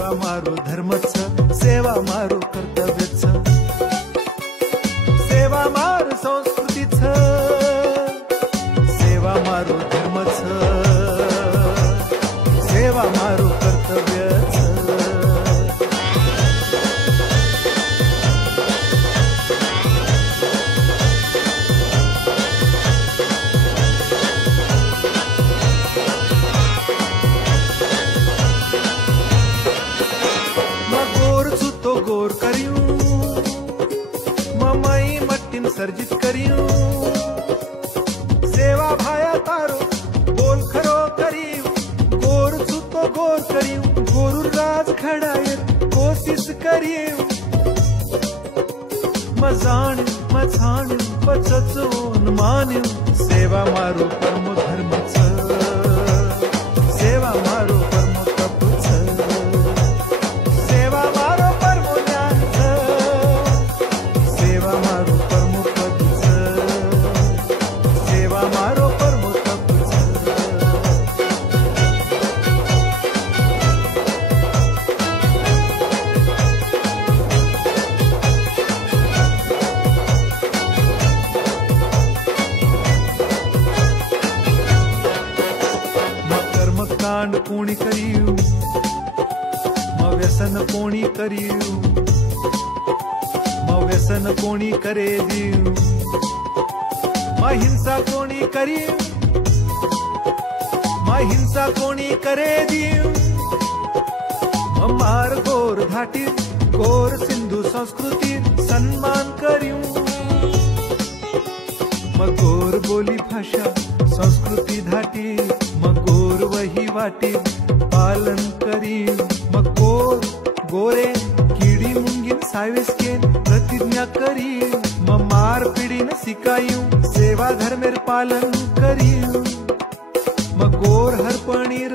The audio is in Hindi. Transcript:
सेवा मारो धर्मच, सेवा मारो कर्तव्यच, सेवा मारो संस्कृतीच, सेवा मारो धर्मच, सेवा मारो कर्तव्यच. तो गोर करियूं ममई मट्टिन सर्जित करियूं, सेवा भाया तारो बोल खरो करियूं, गोर तो गोर करियूं, गोरु राज खड़ायर कोशिश करियूं, मजाण्यूं मछाण्यूं पचचोन मान्यूं, सेवा मारो परमो धर्मच, सेवा मारो परमो तपच, सेवा मारो परमो ज्ञानच, सेवा मारो परमो पदच, सेवा मारो परमो तपच. कर्मकांड कोणी करियूं, व्यसन कोणी करियूं, व्यसन कोणी करे दियूं, हिंसा कोणी करियूं, हिंसा कोणी करे दियूं, मार गोर धाटी गोर सिंधू संस्कृती सन्मान करियूं, गोर बोली भाषा संस्कृती धाटी, गोर वहीवाटी पालन करियूं, गोर गोरे कीड़ी मुंगिन सायवेस्केन प्रतिज्ञा करियूं, मार पीड़ीन सिकायूं, सेवा धर्मेर पालन करियूं, गोर हर पणीर